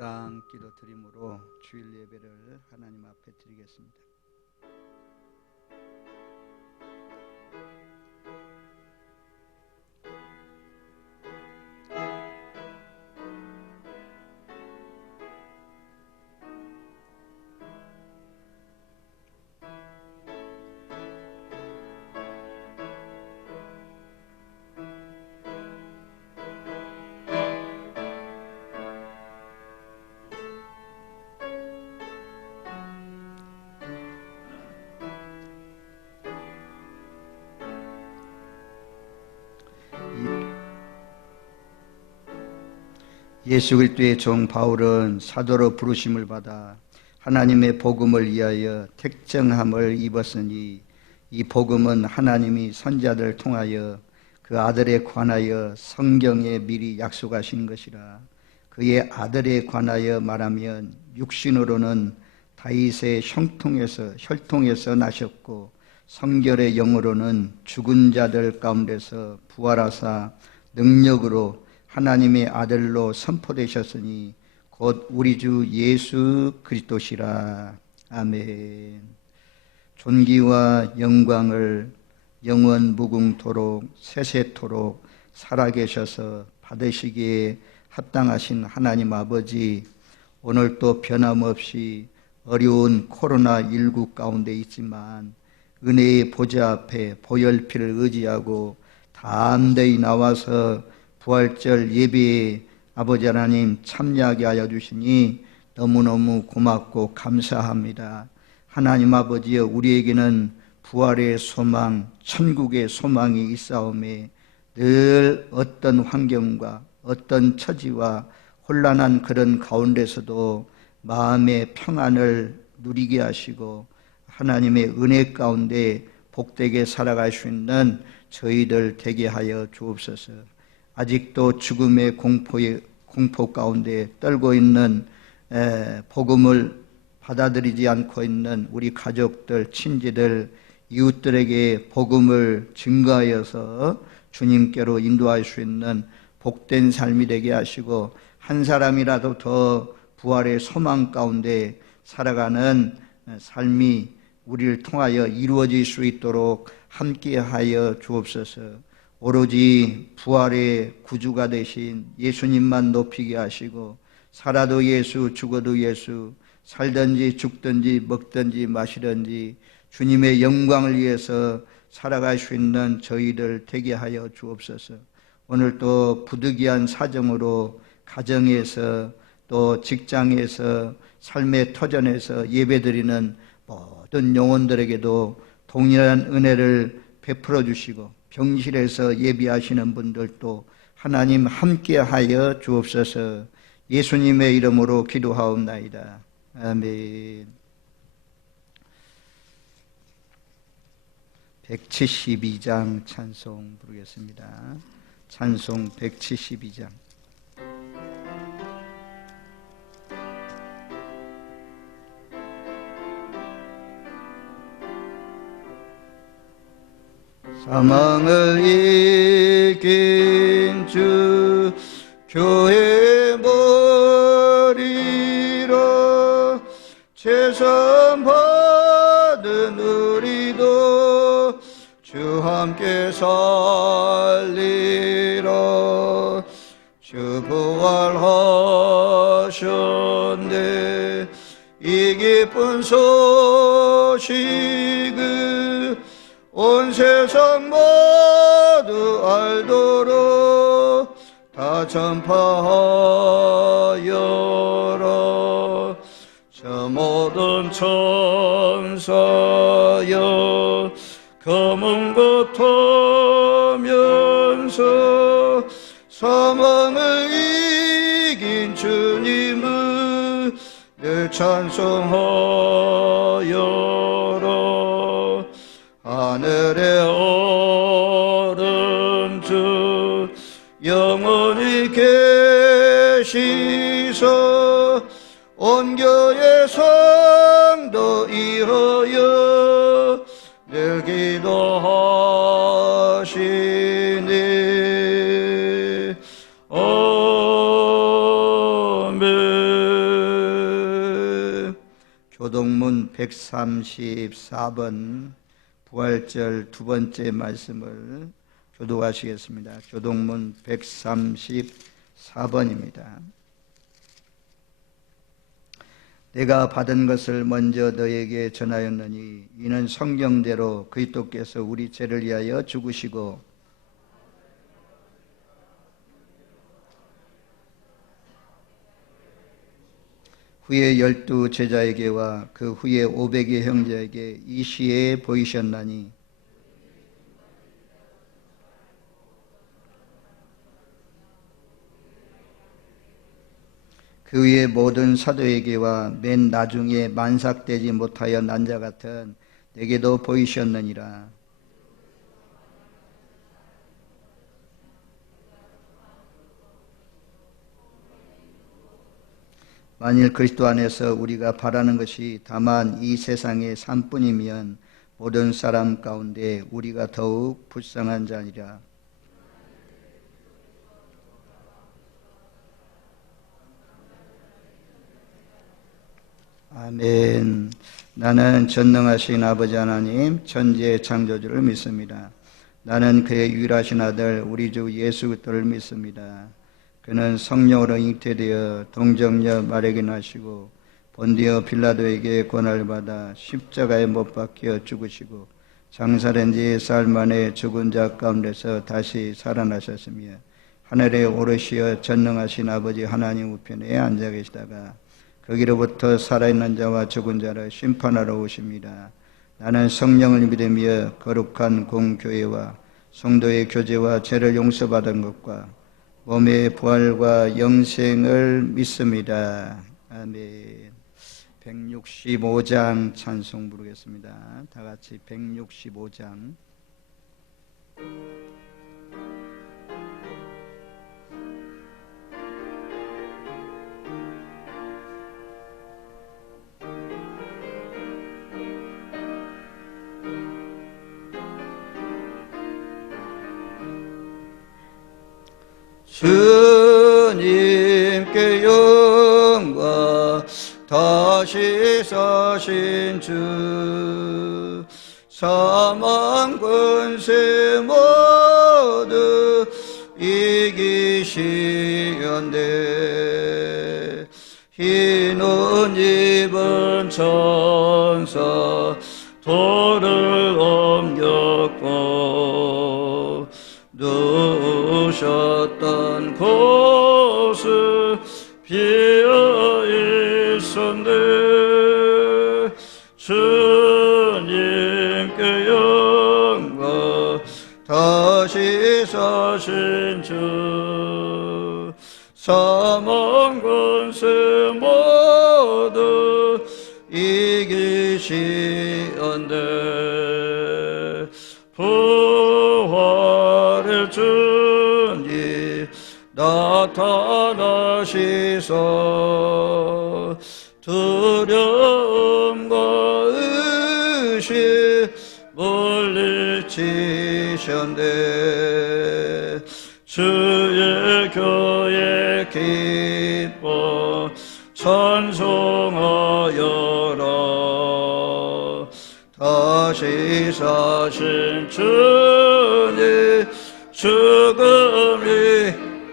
묵상 기도 드림으로 주일 예배를 하나님 앞에 드리겠습니다. 예수 그리스도의 종 바울은 사도로 부르심을 받아 하나님의 복음을 위하여 택정함을 입었으니 이 복음은 하나님이 선지자들을 통하여 그 아들에 관하여 성경에 미리 약속하신 것이라. 그의 아들에 관하여 말하면 육신으로는 다윗의 혈통에서 나셨고 성결의 영으로는 죽은 자들 가운데서 부활하사 능력으로 하나님의 아들로 선포되셨으니 곧 우리 주 예수 그리스도시라. 아멘. 존귀와 영광을 영원 무궁토록 세세토록 살아계셔서 받으시기에 합당하신 하나님 아버지, 오늘도 변함없이 어려운 코로나19 가운데 있지만 은혜의 보좌 앞에 보혈피를 의지하고 담대히 나와서 부활절 예배에 아버지 하나님 참여하게 하여 주시니 너무너무 고맙고 감사합니다. 하나님 아버지여, 우리에게는 부활의 소망, 천국의 소망이 있사오매 늘 어떤 환경과 어떤 처지와 혼란한 그런 가운데서도 마음의 평안을 누리게 하시고 하나님의 은혜 가운데 복되게 살아갈 수 있는 저희들 되게 하여 주옵소서. 아직도 죽음의 공포 가운데 떨고 있는 복음을 받아들이지 않고 있는 우리 가족들, 친지들, 이웃들에게 복음을 증거하여서 주님께로 인도할 수 있는 복된 삶이 되게 하시고 한 사람이라도 더 부활의 소망 가운데 살아가는 삶이 우리를 통하여 이루어질 수 있도록 함께하여 주옵소서. 오로지 부활의 구주가 되신 예수님만 높이게 하시고 살아도 예수, 죽어도 예수, 살든지 죽든지 먹든지 마시든지 주님의 영광을 위해서 살아갈 수 있는 저희들 되게 하여 주옵소서. 오늘 또 부득이한 사정으로 가정에서 또 직장에서 삶의 터전에서 예배드리는 모든 영혼들에게도 동일한 은혜를 베풀어 주시고 병실에서 예비하시는 분들도 하나님 함께하여 주옵소서. 예수님의 이름으로 기도하옵나이다. 아멘. 172장 찬송 부르겠습니다. 찬송 172장. 사망을 이긴 주 교회 머리로 최선 받은 우리도 주 함께 살리라. 주 부활하셨네. 이 기쁜 소식을 온 세상 모두 알도록 다 전파하여라. 저 모든 천사여 검은 것 하면서 사망을 이긴 주님을 늘 찬송하여라. 하늘의 어른 주 영원히 계시소. 온 교회 성도 이하여 늘 기도하시니. 아멘. 교동문 134번 부활절 두 번째 말씀을 교독하시겠습니다. 교동문 134번입니다. 내가 받은 것을 먼저 너에게 전하였느니 이는 성경대로 그리스도께서 우리 죄를 위하여 죽으시고 후에 12 제자에게와 그 후에 500의 형제에게 이 시에 보이셨나니 그 위에 모든 사도에게와 맨 나중에 만삭되지 못하여 난 자 같은 내게도 보이셨느니라. 만일 그리스도 안에서 우리가 바라는 것이 다만 이 세상의 삶뿐이면 모든 사람 가운데 우리가 더욱 불쌍한 자니라. 아멘. 나는 전능하신 아버지 하나님 천지의 창조주를 믿습니다. 나는 그의 유일하신 아들 우리 주 예수 그리스도를 믿습니다. 그는 성령으로 잉태되어 동정녀 마리아에게 나시고 본디오 빌라도에게 고난을 받아 십자가에 못 박혀 죽으시고 장사된 지 4일 만에 죽은 자 가운데서 다시 살아나셨으며 하늘에 오르시어 전능하신 아버지 하나님 우편에 앉아 계시다가 거기로부터 살아있는 자와 죽은 자를 심판하러 오십니다. 나는 성령을 믿으며 거룩한 공교회와 성도의 교제와 죄를 용서받은 것과 몸의 부활과 영생을 믿습니다. 아멘. 165장 찬송 부르겠습니다. 다 같이 165장. 주님께 영광 다시 사신 주 사망 권세 모두 이기시었네. 흰 옷 입은 천사 돌을 옮겼고 누우셨던 곳은 비어 있었네. 주님께 영광 다시 사신 주 사망 권세 모두 이기시었네. 부활의 주님 나타나시소. 두려움과 의심 물리치셨네. 주의 교회 기뻐 찬송하여라. 다시 사신 주님 죽음이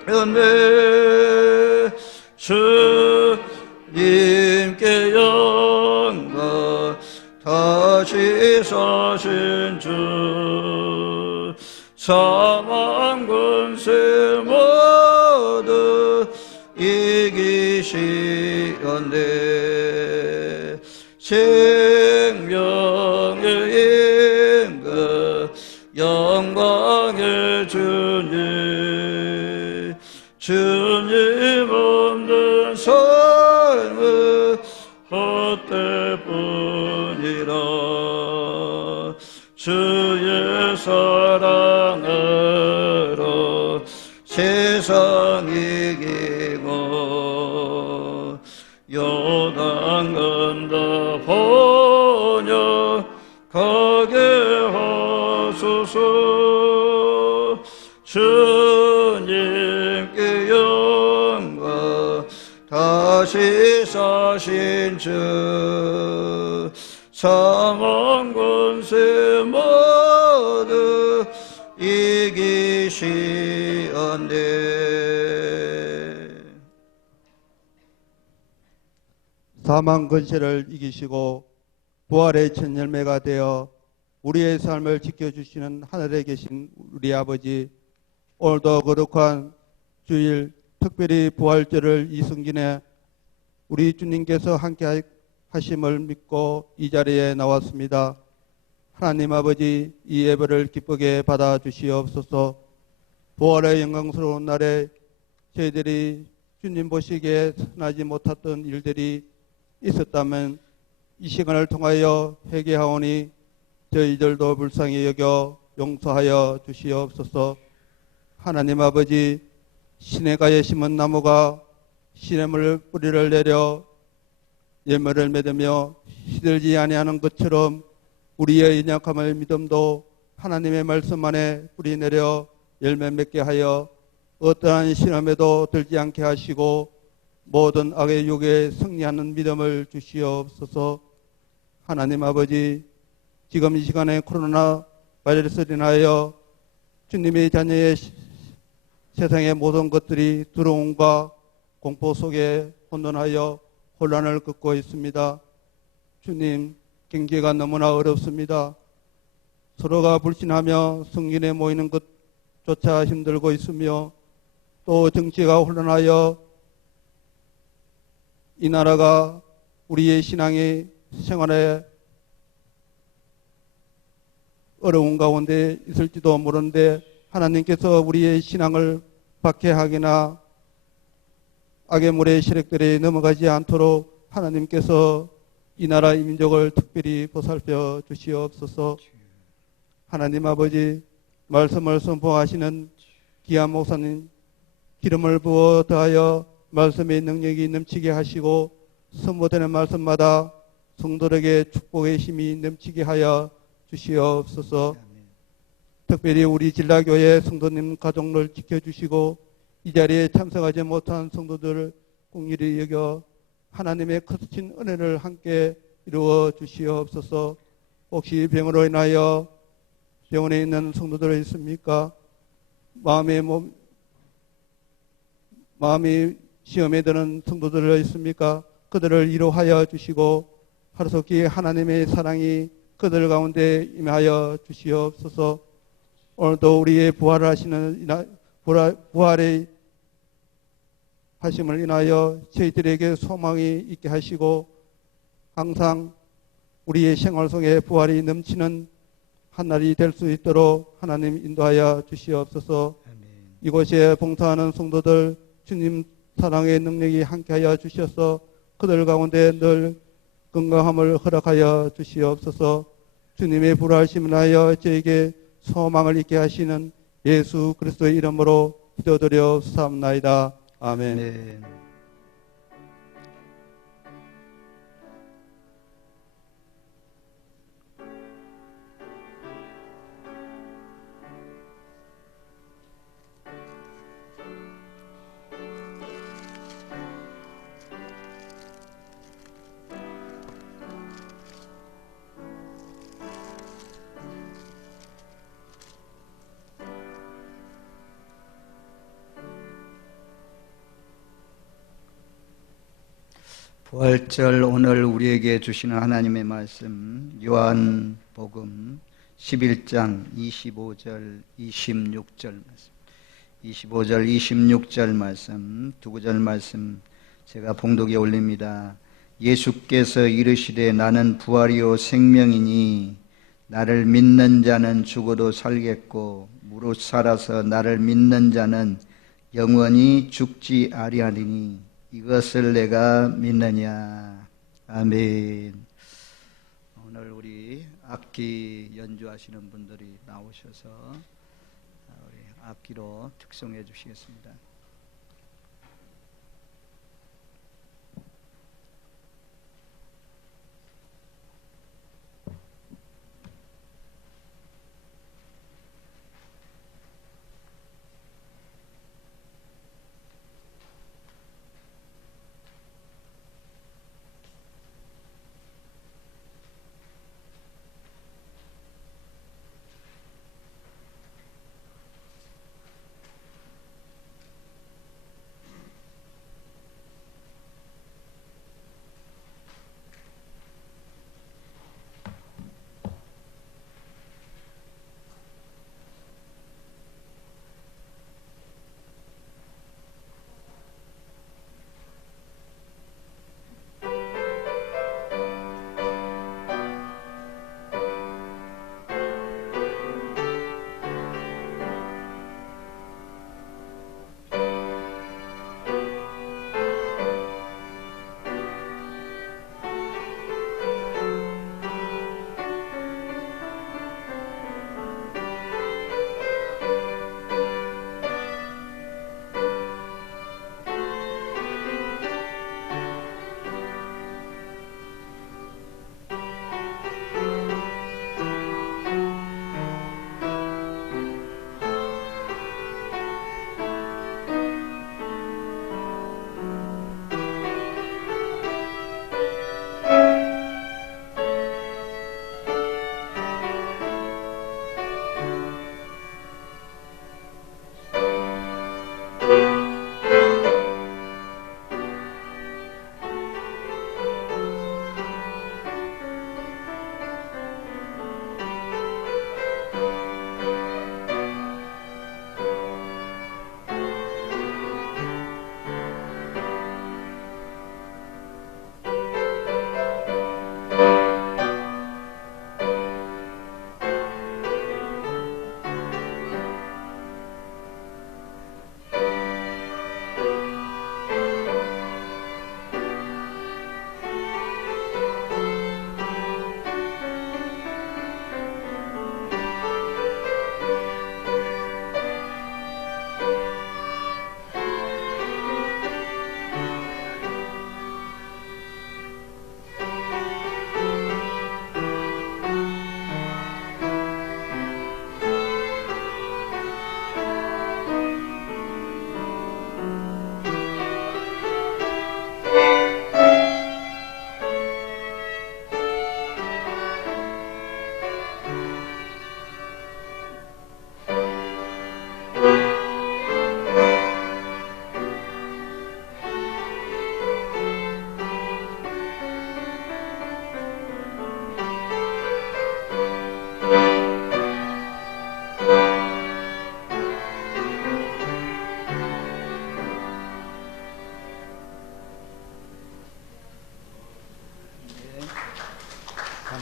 없네. 주님께 영광 다시 사신 주 사망 권세 모두 이기시었네. 생명의 임금 영광의 주님 주님 없는 삶은 헛되뿐이라. 주의 사랑으로 세상 이기고 요단 건너 번역하게 하소서. 주님께 영광 다시 지사신 주 성원 군수 모두 이기시언대. 사망 근세를 이기시고 부활의 첫 열매가 되어 우리의 삶을 지켜주시는 하늘에 계신 우리 아버지, 오늘도 거룩한 주일 특별히 부활절을 이승진에 우리 주님께서 함께 하심을 믿고 이 자리에 나왔습니다. 하나님 아버지, 이 예배를 기쁘게 받아 주시옵소서. 부활의 영광스러운 날에 저희들이 주님 보시기에 선하지 못했던 일들이 있었다면 이 시간을 통하여 회개하오니 저희들도 불쌍히 여겨 용서하여 주시옵소서. 하나님 아버지, 시냇가에 심은 나무가 시냇물 뿌리를 내려 열매를 맺으며 시들지 아니하는 것처럼 우리의 연약함을 믿음도 하나님의 말씀 안에 뿌리 내려 열매 맺게 하여 어떠한 시험에도 들지 않게 하시고 모든 악의 유혹에 승리하는 믿음을 주시옵소서. 하나님 아버지, 지금 이 시간에 코로나 바이러스로 인하여 주님의 자녀의 세상의 모든 것들이 두려움과 공포 속에 혼돈하여 혼란을 겪고 있습니다. 주님, 경제가 너무나 어렵습니다. 서로가 불신하며 성전에 모이는 것조차 힘들고 있으며 또 정치가 혼란하여 이 나라가 우리의 신앙의 생활에 어려운 가운데 있을지도 모르는데 하나님께서 우리의 신앙을 박해하거나 악의 물의 시력들이 넘어가지 않도록 하나님께서 이 나라 이 민족을 특별히 보살펴 주시옵소서. 하나님 아버지, 말씀을 선포하시는 귀한 목사님 기름을 부어 더하여 말씀의 능력이 넘치게 하시고 선포되는 말씀마다 성도에게 축복의 힘이 넘치게 하여 주시옵소서. 특별히 우리 진라교회 성도님 가족을 지켜주시고 이 자리에 참석하지 못한 성도들을 공의를 여겨 하나님의 크신 은혜를 함께 이루어 주시옵소서. 혹시 병으로 인하여 병원에 있는 성도들 있습니까? 마음이 시험에 드는 성도들 있습니까? 그들을 위로하여 주시고 하루속히 하나님의 사랑이 그들 가운데 임하여 주시옵소서. 오늘도 우리의 부활의 하심을 인하여 저희들에게 소망이 있게 하시고 항상 우리의 생활 속에 부활이 넘치는 한 날이 될 수 있도록 하나님 인도하여 주시옵소서. 이곳에 봉사하는 성도들 주님 사랑의 능력이 함께하여 주셔서 그들 가운데 늘 건강함을 허락하여 주시옵소서. 주님의 부활하심을 하여 저에게 소망을 있게 하시는 예수 그리스도의 이름으로 기도드려 사옵나이다. 아멘. 네. 부활절 오늘 우리에게 주시는 하나님의 말씀 요한복음 11장 25절 26절 말씀 25절 26절 말씀 두 구절 말씀 제가 봉독에 올립니다. 예수께서 이르시되 나는 부활이요 생명이니 나를 믿는 자는 죽어도 살겠고 무릇 살아서 나를 믿는 자는 영원히 죽지 아니하리니 이것을 내가 믿느냐. 아멘. 오늘 우리 악기 연주하시는 분들이 나오셔서 우리 악기로 특송해 주시겠습니다.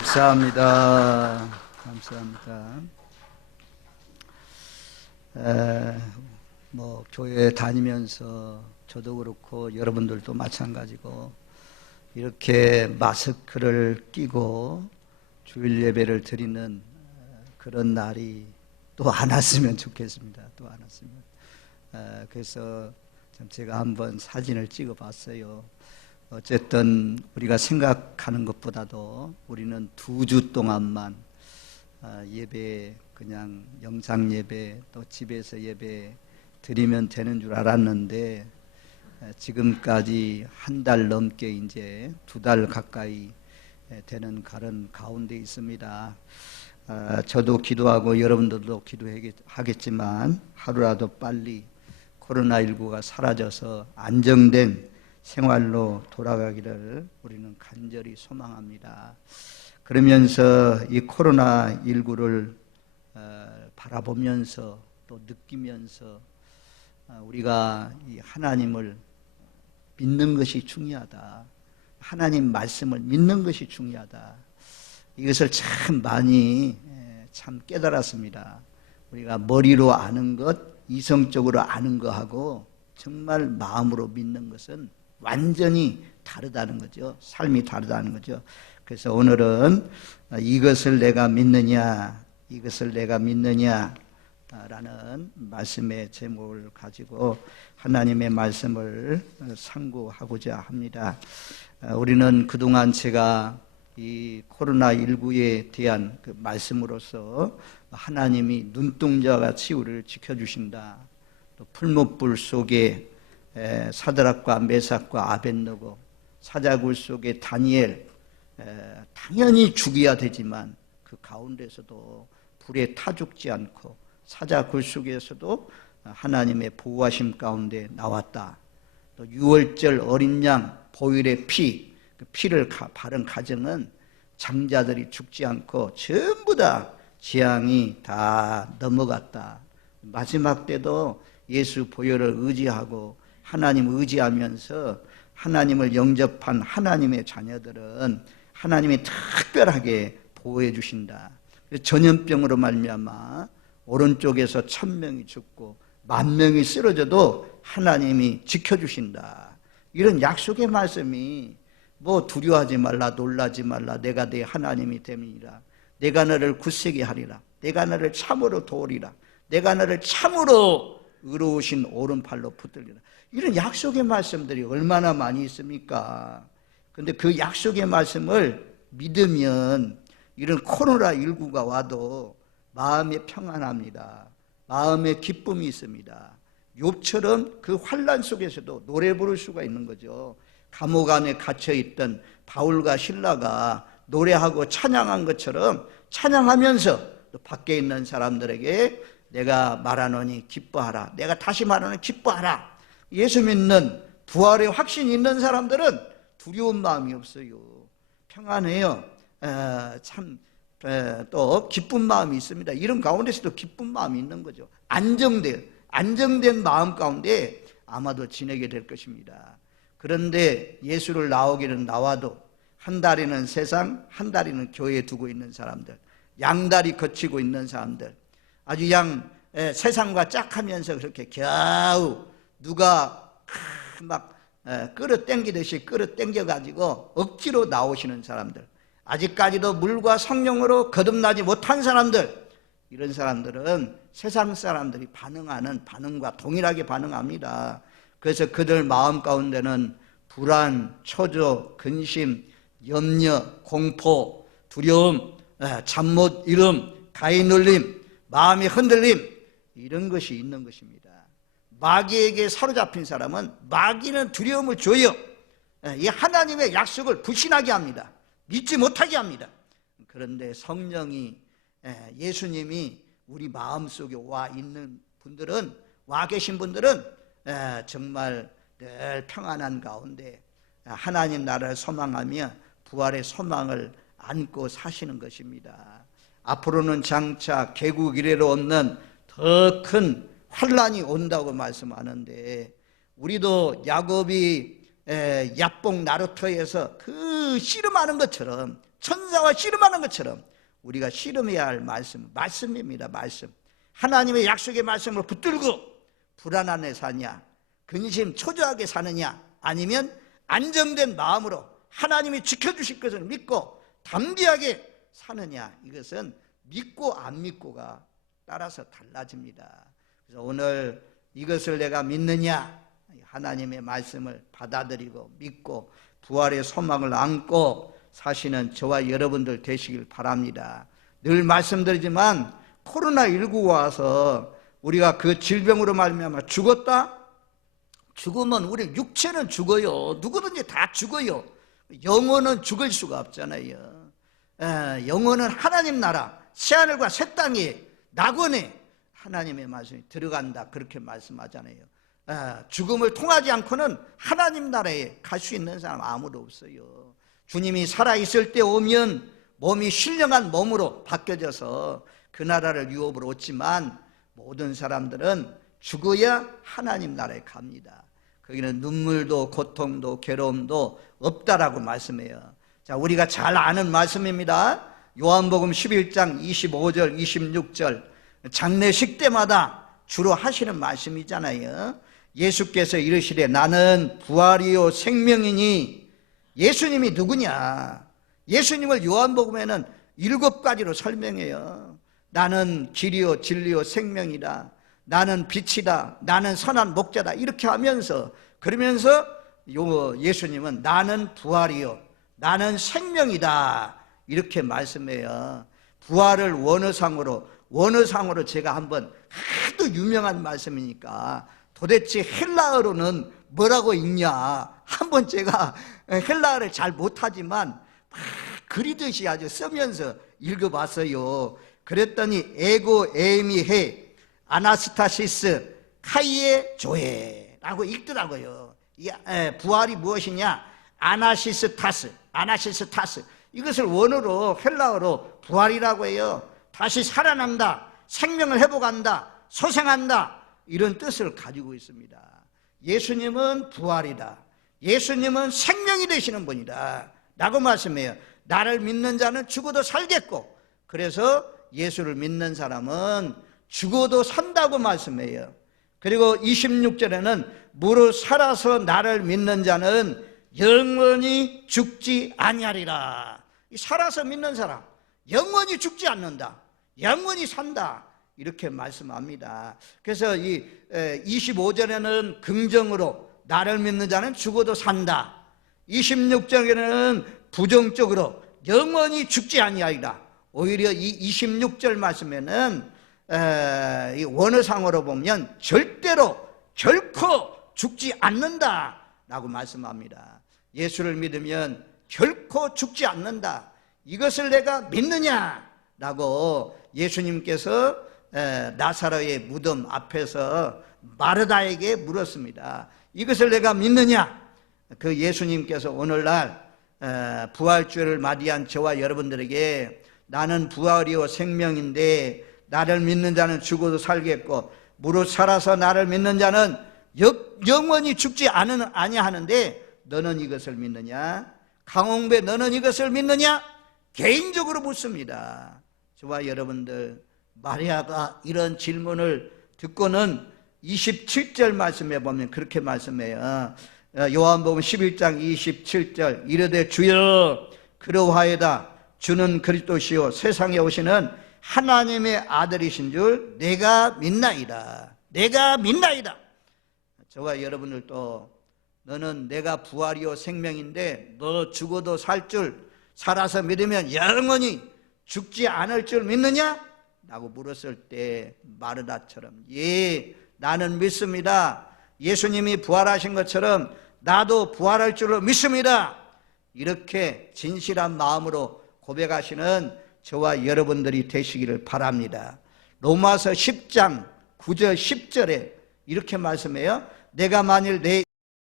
감사합니다. 감사합니다. 교회 다니면서 저도 그렇고 여러분들도 마찬가지고 이렇게 마스크를 끼고 주일 예배를 드리는 그런 날이 또 안 왔으면 좋겠습니다. 또 안 왔으면. 그래서 제가 한번 사진을 찍어 봤어요. 어쨌든 우리가 생각하는 것보다도 우리는 2주 동안만 예배, 그냥 영상 예배, 또 집에서 예배 드리면 되는 줄 알았는데 지금까지 1달 넘게 이제 2달 가까이 되는 그런 가운데 있습니다. 저도 기도하고 여러분들도 기도하겠지만 하루라도 빨리 코로나19가 사라져서 안정된 생활로 돌아가기를 우리는 간절히 소망합니다. 그러면서 이 코로나19를 바라보면서 또 느끼면서 우리가 이 하나님을 믿는 것이 중요하다. 하나님 말씀을 믿는 것이 중요하다. 이것을 참 많이 참 깨달았습니다. 우리가 머리로 아는 것, 이성적으로 아는 것하고 정말 마음으로 믿는 것은 완전히 다르다는 거죠. 삶이 다르다는 거죠. 그래서 오늘은 이것을 내가 믿느냐, 이것을 내가 믿느냐 라는 말씀의 제목을 가지고 하나님의 말씀을 상고하고자 합니다. 우리는 그동안 제가 이 코로나19에 대한 그 말씀으로서 하나님이 눈동자 같이 우리를 지켜주신다. 또 풀무불 속에 사드락과 메삭과 아벳느고, 사자굴 속에 다니엘, 당연히 죽여야 되지만 그 가운데서도 불에 타 죽지 않고 사자굴 속에서도 하나님의 보호하심 가운데 나왔다. 또 유월절 어린 양 보혈의 피, 그 피를 바른 가정은 장자들이 죽지 않고 전부 다 재앙이 다 넘어갔다. 마지막 때도 예수 보혈을 의지하고 하나님 의지하면서 하나님을 영접한 하나님의 자녀들은 하나님이 특별하게 보호해 주신다. 전염병으로 말미암아 오른쪽에서 1000명이 죽고 10,000명이 쓰러져도 하나님이 지켜주신다. 이런 약속의 말씀이 두려워하지 말라, 놀라지 말라, 내가 네 하나님이 됨이니라. 내가 너를 굳세게 하리라. 내가 너를 참으로 도우리라. 내가 너를 참으로 의로우신 오른팔로 붙들리라. 이런 약속의 말씀들이 얼마나 많이 있습니까? 그런데 그 약속의 말씀을 믿으면 이런 코로나19가 와도 마음에 평안합니다. 마음에 기쁨이 있습니다. 욥처럼 그 환난 속에서도 노래 부를 수가 있는 거죠. 감옥 안에 갇혀있던 바울과 실라가 노래하고 찬양한 것처럼 찬양하면서 또 밖에 있는 사람들에게 내가 말하노니 기뻐하라. 내가 다시 말하노니 기뻐하라. 예수 믿는 부활의 확신이 있는 사람들은 두려운 마음이 없어요. 평안해요. 또 기쁜 마음이 있습니다. 이런 가운데서도 기쁜 마음이 있는 거죠. 안정된 마음 가운데 아마도 지내게 될 것입니다. 그런데 예수를 나와도 한 다리는 세상, 한 다리는 교회에 두고 있는 사람들, 양다리 거치고 있는 사람들, 아주 세상과 짝하면서 그렇게 겨우 누가 막 끌어당기듯이 끌어당겨가지고 억지로 나오시는 사람들, 아직까지도 물과 성령으로 거듭나지 못한 사람들, 이런 사람들은 세상 사람들이 반응하는 반응과 동일하게 반응합니다. 그래서 그들 마음 가운데는 불안, 초조, 근심, 염려, 공포, 두려움, 잠 못 이름, 가히 눌림, 마음의 흔들림, 이런 것이 있는 것입니다. 마귀에게 사로잡힌 사람은 마귀는 두려움을 줘요. 이 하나님의 약속을 불신하게 합니다. 믿지 못하게 합니다. 그런데 성령이, 예수님이 우리 마음속에 와 있는 분들은, 와 계신 분들은 정말 늘 평안한 가운데 하나님 나라를 소망하며 부활의 소망을 안고 사시는 것입니다. 앞으로는 장차 개국 이래로 없는 더 큰 환란이 온다고 말씀하는데, 우리도 야곱이 야복 나루터에서 그 씨름하는 것처럼 천사와 씨름하는 것처럼 우리가 씨름해야 할 말씀입니다. 말씀. 하나님의 약속의 말씀을 붙들고 불안한 애 사냐, 근심 초조하게 사느냐, 아니면 안정된 마음으로 하나님이 지켜주실 것을 믿고 담대하게 사느냐, 이것은 믿고 안 믿고가 따라서 달라집니다. 그래서 오늘 이것을 내가 믿느냐, 하나님의 말씀을 받아들이고 믿고 부활의 소망을 안고 사시는 저와 여러분들 되시길 바랍니다. 늘 말씀드리지만 코로나19가 와서 우리가 그 질병으로 말미암아 죽었다? 죽으면 우리 육체는 죽어요. 누구든지 다 죽어요. 영혼은 죽을 수가 없잖아요. 영혼은 하나님 나라, 새하늘과 새 땅에 낙원에 하나님의 말씀이 들어간다, 그렇게 말씀하잖아요. 죽음을 통하지 않고는 하나님 나라에 갈 수 있는 사람 아무도 없어요. 주님이 살아있을 때 오면 몸이 신령한 몸으로 바뀌어져서 그 나라를 유업으로 얻지만 모든 사람들은 죽어야 하나님 나라에 갑니다. 거기는 눈물도 고통도 괴로움도 없다라고 말씀해요. 자, 우리가 잘 아는 말씀입니다. 요한복음 11장 25절 26절 장례식 때마다 주로 하시는 말씀이잖아요. 예수께서 이르시되 나는 부활이요 생명이니. 예수님이 누구냐? 예수님을 요한복음에는 7가지로 설명해요. 나는 길이요 진리요 생명이다, 나는 빛이다, 나는 선한 목자다, 이렇게 하면서, 그러면서 예수님은 나는 부활이요 나는 생명이다, 이렇게 말씀해요. 부활을 원어상으로 제가 한번, 하도 유명한 말씀이니까 도대체 헬라어로는 뭐라고 읽냐, 한번 제가 헬라어를 잘 못하지만 막 그리듯이 아주 쓰면서 읽어봤어요. 그랬더니 에고 에미헤 아나스타시스 카이에 조에라고 읽더라고요. 부활이 무엇이냐? 아나시스타스. 이것을 원어로 헬라어로 부활이라고 해요. 다시 살아난다, 생명을 회복한다, 소생한다, 이런 뜻을 가지고 있습니다. 예수님은 부활이다, 예수님은 생명이 되시는 분이다 라고 말씀해요. 나를 믿는 자는 죽어도 살겠고, 그래서 예수를 믿는 사람은 죽어도 산다고 말씀해요. 그리고 26절에는 무릇 살아서 나를 믿는 자는 영원히 죽지 아니하리라. 살아서 믿는 사람 영원히 죽지 않는다, 영원히 산다, 이렇게 말씀합니다. 그래서 이 25절에는 긍정으로 나를 믿는 자는 죽어도 산다, 26절에는 부정적으로 영원히 죽지 아니하리라. 오히려 이 26절 말씀에는 이 원어상으로 보면 결코 죽지 않는다 라고 말씀합니다. 예수를 믿으면 결코 죽지 않는다, 이것을 내가 믿느냐 라고 예수님께서 나사로의 무덤 앞에서 마르다에게 물었습니다. 이것을 내가 믿느냐? 그 예수님께서 오늘날 부활주를 맞이한 저와 여러분들에게 나는 부활이요 생명인데 나를 믿는 자는 죽어도 살겠고 무릇 살아서 나를 믿는 자는 영원히 죽지 아니하는데 너는 이것을 믿느냐? 강홍배, 너는 이것을 믿느냐? 개인적으로 묻습니다. 저와 여러분들, 마리아가 이런 질문을 듣고는 27절 말씀에 보면 그렇게 말씀해요. 요한복음 11장 27절 이르되 주여 그러하여다, 주는 그리스도시요 세상에 오시는 하나님의 아들이신 줄 내가 믿나이다. 내가 믿나이다. 저와 여러분들도 너는 내가 부활이요 생명인데 너 죽어도 살 줄, 살아서 믿으면 영원히 죽지 않을 줄 믿느냐? 라고 물었을 때 마르다처럼 예, 나는 믿습니다. 예수님이 부활하신 것처럼 나도 부활할 줄로 믿습니다. 이렇게 진실한 마음으로 고백하시는 저와 여러분들이 되시기를 바랍니다. 로마서 10장 9절 10절에 이렇게 말씀해요. 내가 만일 내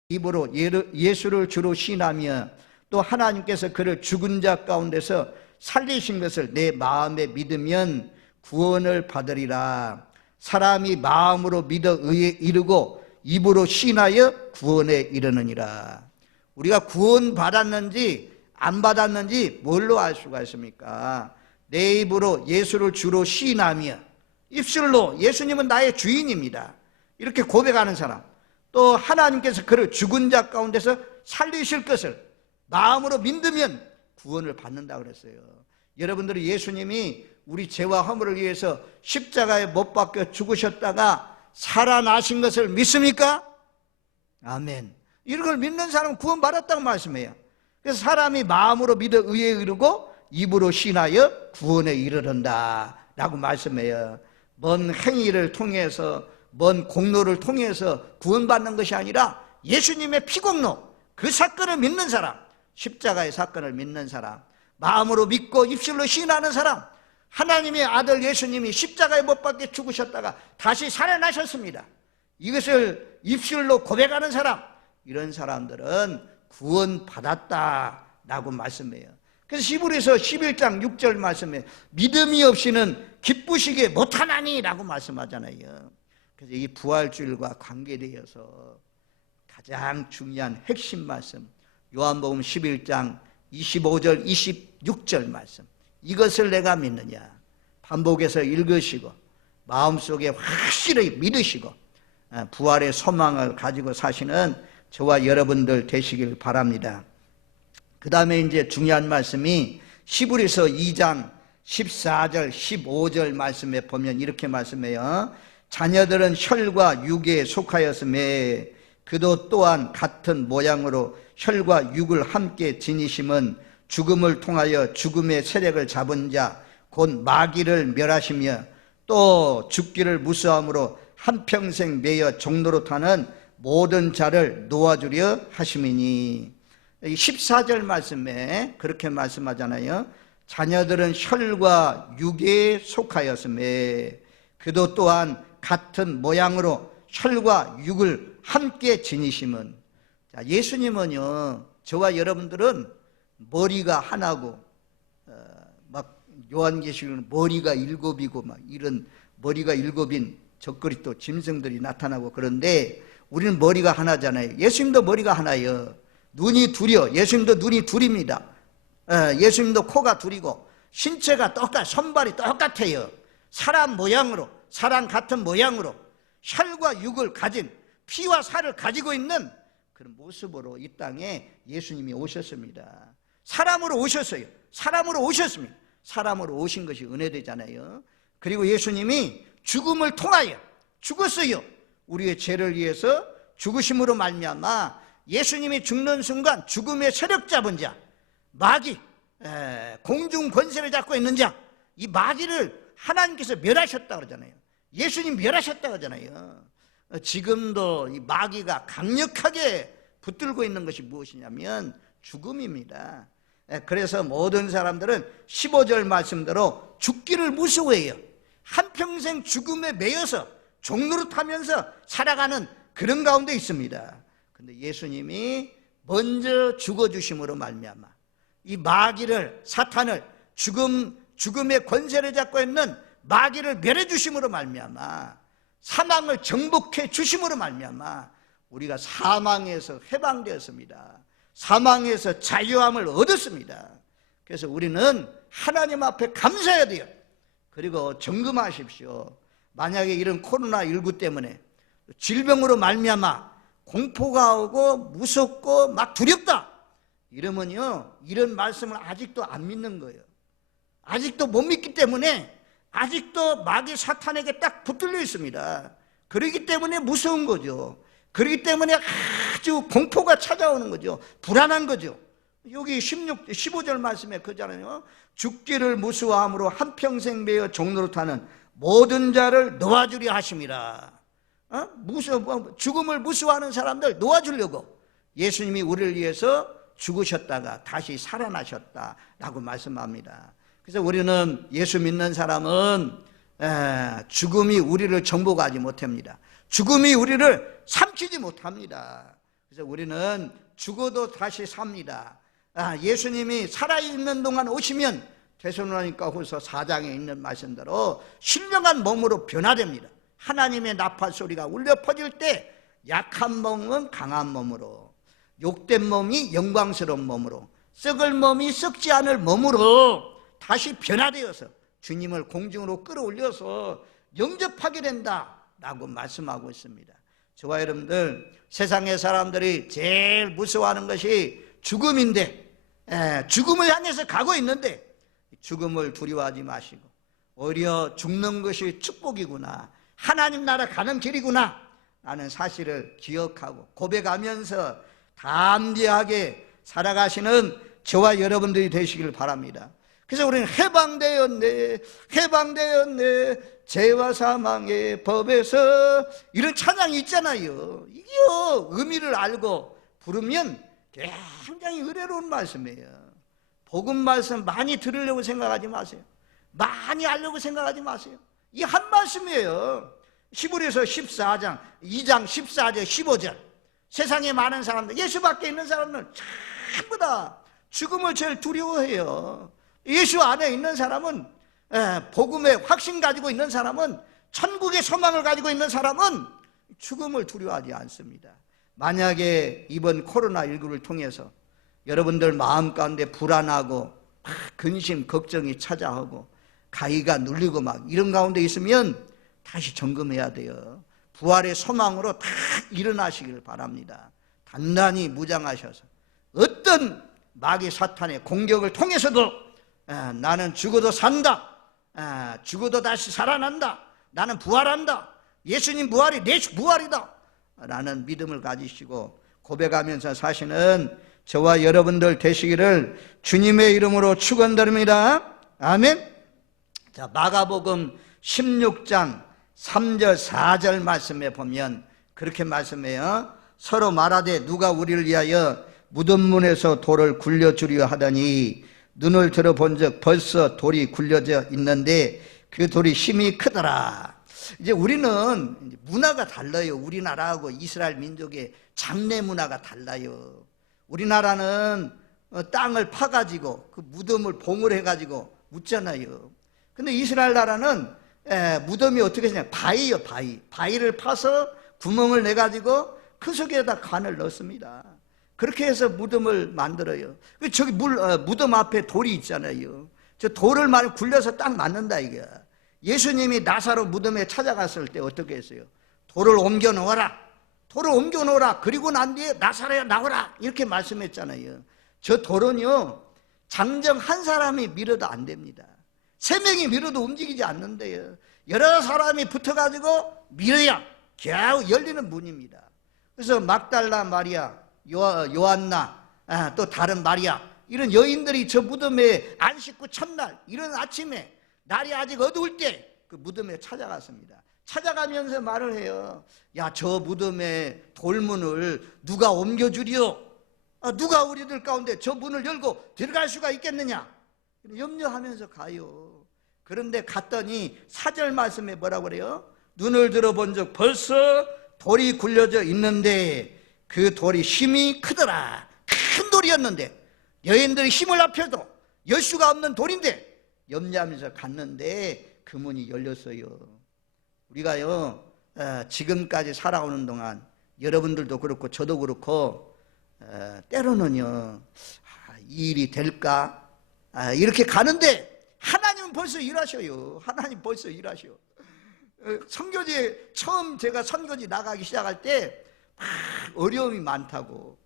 입으로 예수를 주로 시인하며 또 하나님께서 그를 죽은 자 가운데서 살리신 것을 내 마음에 믿으면 구원을 받으리라. 사람이 마음으로 믿어 의에 이르고 입으로 시인하여 구원에 이르느니라. 우리가 구원 받았는지 안 받았는지 뭘로 알 수가 있습니까? 내 입으로 예수를 주로 시인하며 입술로 예수님은 나의 주인입니다, 이렇게 고백하는 사람, 또 하나님께서 그를 죽은 자 가운데서 살리실 것을 마음으로 믿으면 구원을 받는다고 그랬어요. 여러분들이 예수님이 우리 죄와 허물을 위해서 십자가에 못 박혀 죽으셨다가 살아나신 것을 믿습니까? 아멘. 이런 걸 믿는 사람은 구원받았다고 말씀해요. 그래서 사람이 마음으로 믿어 의에 이르고 입으로 신하여 구원에 이르른다 라고 말씀해요. 먼 행위를 통해서, 먼 공로를 통해서 구원받는 것이 아니라 예수님의 피공로, 그 사건을 믿는 사람, 십자가의 사건을 믿는 사람, 마음으로 믿고 입술로 시인하는 사람, 하나님의 아들 예수님이 십자가에 못 박혀 죽으셨다가 다시 살아나셨습니다, 이것을 입술로 고백하는 사람, 이런 사람들은 구원받았다라고 말씀해요. 그래서 히브리서 11장 6절 말씀에 믿음이 없이는 기쁘시게 못하나니 라고 말씀하잖아요. 그래서 이 부활주일과 관계되어서 가장 중요한 핵심 말씀, 요한복음 11장 25절 26절 말씀, 이것을 내가 믿느냐, 반복해서 읽으시고 마음속에 확실히 믿으시고 부활의 소망을 가지고 사시는 저와 여러분들 되시길 바랍니다. 그 다음에 이제 중요한 말씀이 히브리서 2장 14절 15절 말씀에 보면 이렇게 말씀해요. 자녀들은 혈과 육에 속하였음에 그도 또한 같은 모양으로 혈과 육을 함께 지니심은 죽음을 통하여 죽음의 세력을 잡은 자 곧 마귀를 멸하시며 또 죽기를 무수함으로 한평생 매여 종로로 타는 모든 자를 놓아주려 하심이니. 14절 말씀에 그렇게 말씀하잖아요. 자녀들은 혈과 육에 속하였음에 그도 또한 같은 모양으로 혈과 육을 함께 지니심은. 자, 예수님은요, 저와 여러분들은 머리가 하나고 막 요한계시록은 머리가 일곱이고 막 이런 머리가 일곱인 적그리 또 짐승들이 나타나고, 그런데 우리는 머리가 하나잖아요. 예수님도 머리가 하나예요. 눈이 둘이요. 예수님도 눈이 둘입니다. 예수님도 코가 둘이고 신체가 손발이 똑같아요. 사람 모양으로, 사람 같은 모양으로 혈과 육을 가진, 피와 살을 가지고 있는 그런 모습으로 이 땅에 예수님이 오셨습니다. 사람으로 오셨어요. 사람으로 오셨습니다. 사람으로 오신 것이 은혜되잖아요. 그리고 예수님이 죽음을 통하여 죽었어요. 우리의 죄를 위해서 죽으심으로 말미암아 예수님이 죽는 순간 죽음의 세력 잡은 자, 마귀, 공중 권세를 잡고 있는 자, 이 마귀를 하나님께서 멸하셨다고 그러잖아요. 예수님 멸하셨다고 하잖아요. 지금도 이 마귀가 강력하게 붙들고 있는 것이 무엇이냐면 죽음입니다. 그래서 모든 사람들은 15절 말씀대로 죽기를 무서워해요. 한평생 죽음에 매여서 종노릇하면서 살아가는 그런 가운데 있습니다. 근데 예수님이 먼저 죽어주심으로 말미암아 이 마귀를, 사탄을, 죽음의 권세를 잡고 있는 마귀를 멸해주심으로 말미암아, 사망을 정복해 주심으로 말미암아 우리가 사망에서 해방되었습니다. 사망에서 자유함을 얻었습니다. 그래서 우리는 하나님 앞에 감사해야 돼요. 그리고 점검하십시오. 만약에 이런 코로나19 때문에 질병으로 말미암아 공포가 오고 무섭고 막 두렵다 이러면요, 이런 말씀을 아직도 안 믿는 거예요. 아직도 못 믿기 때문에 아직도 마귀 사탄에게 딱 붙들려 있습니다. 그렇기 때문에 무서운 거죠. 그렇기 때문에 아주 공포가 찾아오는 거죠. 불안한 거죠. 여기 15절 말씀에 그잖아요. 죽기를 무수함으로 한평생 매여 종노릇하는 모든 자를 놓아주려 하심이라. 죽음을 무수하는 사람들 놓아주려고 예수님이 우리를 위해서 죽으셨다가 다시 살아나셨다라고 말씀합니다. 그래서 우리는 예수 믿는 사람은 죽음이 우리를 정복하지 못합니다. 죽음이 우리를 삼키지 못합니다. 그래서 우리는 죽어도 다시 삽니다. 예수님이 살아있는 동안 오시면 데살로니가후서 4장에 있는 말씀대로 신령한 몸으로 변화됩니다. 하나님의 나팔 소리가 울려 퍼질 때 약한 몸은 강한 몸으로, 욕된 몸이 영광스러운 몸으로, 썩을 몸이 썩지 않을 몸으로 다시 변화되어서 주님을 공중으로 끌어올려서 영접하게 된다라고 말씀하고 있습니다. 저와 여러분들, 세상의 사람들이 제일 무서워하는 것이 죽음인데, 죽음을 향해서 가고 있는데 죽음을 두려워하지 마시고 오히려 죽는 것이 축복이구나, 하나님 나라 가는 길이구나 라는 사실을 기억하고 고백하면서 담대하게 살아가시는 저와 여러분들이 되시길 바랍니다. 그래서 우리는 해방되었네, 해방되었네, 죄와 사망의 법에서, 이런 찬양이 있잖아요. 이게 의미를 알고 부르면 굉장히 은혜로운 말씀이에요. 복음 말씀 많이 들으려고 생각하지 마세요. 많이 알려고 생각하지 마세요. 이 한 말씀이에요. 히브리서 14장 2장 14절 15절. 세상에 많은 사람들, 예수 밖에 있는 사람은 전부 다 죽음을 제일 두려워해요. 예수 안에 있는 사람은, 복음의 확신 가지고 있는 사람은, 천국의 소망을 가지고 있는 사람은 죽음을 두려워하지 않습니다. 만약에 이번 코로나19를 통해서 여러분들 마음 가운데 불안하고 근심, 걱정이 찾아오고 가위가 눌리고 막 이런 가운데 있으면 다시 점검해야 돼요. 부활의 소망으로 다 일어나시길 바랍니다. 단단히 무장하셔서 어떤 마귀 사탄의 공격을 통해서도 나는 죽어도 산다, 죽어도 다시 살아난다, 나는 부활한다, 예수님 부활이 내 부활이다 라는 믿음을 가지시고 고백하면서 사시는 저와 여러분들 되시기를 주님의 이름으로 축원드립니다. 아멘. 자, 마가복음 16장 3절 4절 말씀에 보면 그렇게 말씀해요. 서로 말하되 누가 우리를 위하여 무덤 문에서 돌을 굴려주려 하더니 눈을 들어본즉 벌써 돌이 굴려져 있는데 그 돌이 힘이 크더라. 이제 우리는 문화가 달라요. 우리나라하고 이스라엘 민족의 장례 문화가 달라요. 우리나라는 땅을 파가지고 그 무덤을 봉을 해가지고 묻잖아요. 근데 이스라엘 나라는 무덤이 어떻게 되냐, 바위요, 바위를 파서 구멍을 내가지고 그 속에다 관을 넣습니다. 그렇게 해서 무덤을 만들어요. 저기 무덤 앞에 돌이 있잖아요. 저 돌을 많이 굴려서 딱 맞는다 이게. 예수님이 나사로 무덤에 찾아갔을 때 어떻게 했어요? 돌을 옮겨 놓아라, 돌을 옮겨 놓아라, 그리고 난 뒤에 나사로야 나오라 이렇게 말씀했잖아요. 저 돌은요 장정 한 사람이 밀어도 안 됩니다. 3명이 밀어도 움직이지 않는데요, 여러 사람이 붙어가지고 밀어야 겨우 열리는 문입니다. 그래서 막달라 마리아, 요한나, 또 다른 마리아, 이런 여인들이 저 무덤에 안식구 첫날 이런 아침에 날이 아직 어두울 때 그 무덤에 찾아갔습니다. 찾아가면서 말을 해요. 야, 저 무덤의 돌문을 누가 옮겨주리요? 누가 우리들 가운데 저 문을 열고 들어갈 수가 있겠느냐? 염려하면서 가요. 그런데 갔더니 4절 말씀에 뭐라고 그래요? 눈을 들어본 적 벌써 돌이 굴려져 있는데 그 돌이 힘이 크더라. 큰 돌이었는데 여인들이 힘을 합쳐도 열 수가 없는 돌인데 염려하면서 갔는데 그 문이 열렸어요. 우리가요 지금까지 살아오는 동안 여러분들도 그렇고 저도 그렇고 때로는요 이 일이 될까 이렇게 가는데 하나님은 벌써 일하셔요. 하나님 벌써 일하셔. 선교지에 처음 제가 선교지 나가기 시작할 때 막 어려움이 많다고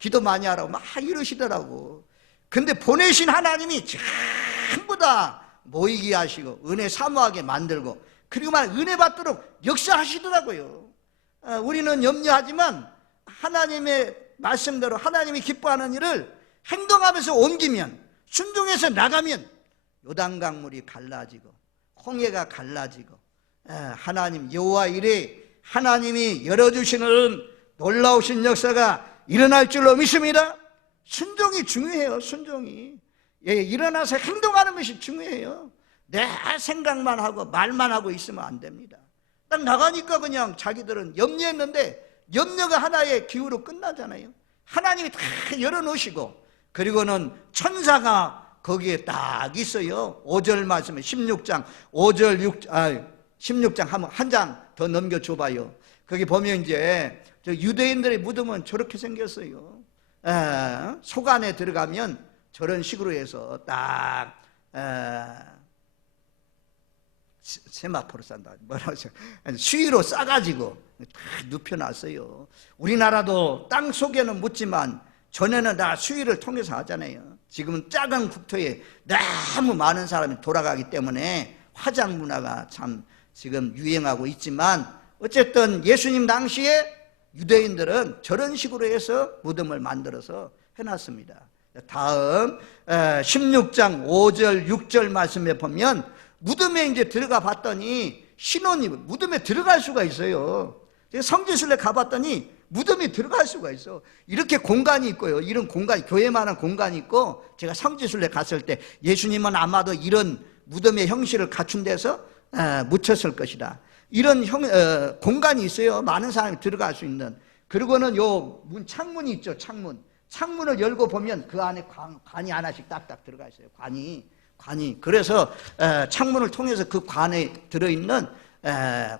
기도 많이 하라고 막 이러시더라고. 근데 보내신 하나님이 전부 다 모이게 하시고 은혜 사모하게 만들고 그리고 막 은혜 받도록 역사하시더라고요. 우리는 염려하지만 하나님의 말씀대로 하나님이 기뻐하는 일을 행동하면서 옮기면, 순종해서 나가면 요단강물이 갈라지고 홍해가 갈라지고 하나님 여호와 이레 하나님이 열어주시는 놀라우신 역사가 일어날 줄로 믿습니다. 순종이 중요해요. 순종이 일어나서 행동하는 것이 중요해요. 내 생각만 하고 말만 하고 있으면 안 됩니다. 딱 나가니까 그냥 자기들은 염려했는데 염려가 하나의 기후로 끝나잖아요. 하나님이 다 열어놓으시고 그리고는 천사가 거기에 딱 있어요. 5절 말씀에 16장 5절 16장 한 장 더 넘겨줘봐요. 거기 보면 이제 저 유대인들의 무덤은 저렇게 생겼어요. 속 안에 들어가면 저런 식으로 해서 딱 세마포로 싼다. 뭐라고 하죠? 수위로 싸가지고 다 눕혀놨어요. 우리나라도 땅 속에는 묻지만 전에는 다 수위를 통해서 하잖아요. 지금은 작은 국토에 너무 많은 사람이 돌아가기 때문에 화장 문화가 참 지금 유행하고 있지만 어쨌든 예수님 당시에 유대인들은 저런 식으로 해서 무덤을 만들어서 해놨습니다. 다음 16장 5절 6절 말씀에 보면 무덤에 이제 들어가 봤더니 신혼이면 무덤에 들어갈 수가 있어요. 제가 성지순례 가봤더니 무덤에 들어갈 수가 있어. 이렇게 공간이 있고요. 이런 공간이, 교회만한 공간이 있고, 제가 성지순례 갔을 때 예수님은 아마도 이런 무덤의 형식을 갖춘 데서 묻혔을 것이다. 이런 공간이 있어요. 많은 사람이 들어갈 수 있는. 그리고는 요 창문이 있죠. 창문을 열고 보면 그 안에 관이 하나씩 딱딱 들어가 있어요. 관이. 그래서 창문을 통해서 그 관에 들어있는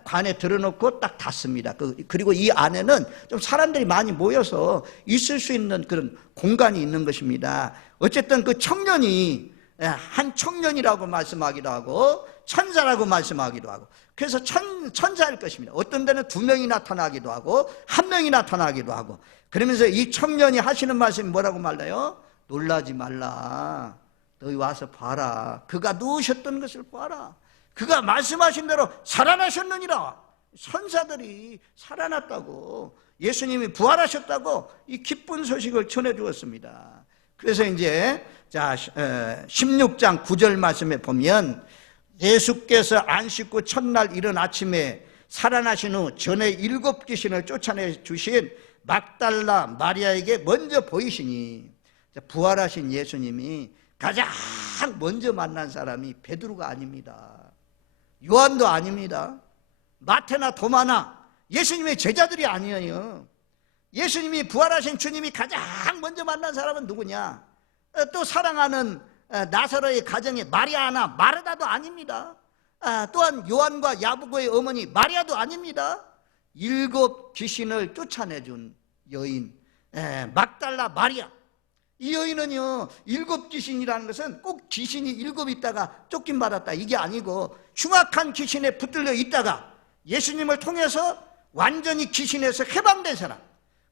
관에 들어놓고 딱 닫습니다. 그리고 이 안에는 좀 사람들이 많이 모여서 있을 수 있는 그런 공간이 있는 것입니다. 어쨌든 그 청년이 한 청년이라고 말씀하기도 하고 천사라고 말씀하기도 하고, 그래서 천사일 것입니다. 어떤 데는 2명이 나타나기도 하고 1명이 나타나기도 하고, 그러면서 이 청년이 하시는 말씀이 뭐라고 말해요? 놀라지 말라. 너희 와서 봐라. 그가 누우셨던 것을 봐라. 그가 말씀하신 대로 살아나셨느니라. 선사들이 살아났다고, 예수님이 부활하셨다고 이 기쁜 소식을 전해주었습니다. 그래서 이제 16장 9절 말씀에 보면 예수께서 안식 후 첫날 이른 아침에 살아나신 후 전에 7 귀신을 쫓아내 주신 막달라 마리아에게 먼저 보이시니, 부활하신 예수님이 가장 먼저 만난 사람이 베드로가 아닙니다. 요한도 아닙니다. 마태나 도마나 예수님의 제자들이 아니에요. 예수님이 부활하신 주님이 가장 먼저 만난 사람은 누구냐? 또 사랑하는 나사로의 가정의 마리아나 마르다도 아닙니다. 또한 요한과 야고보의 어머니 마리아도 아닙니다. 7 귀신을 쫓아내준 여인 막달라 마리아. 이 여인은요, 7 귀신이라는 것은 꼭 귀신이 7 있다가 쫓김 받았다 이게 아니고, 흉악한 귀신에 붙들려 있다가 예수님을 통해서 완전히 귀신에서 해방된 사람.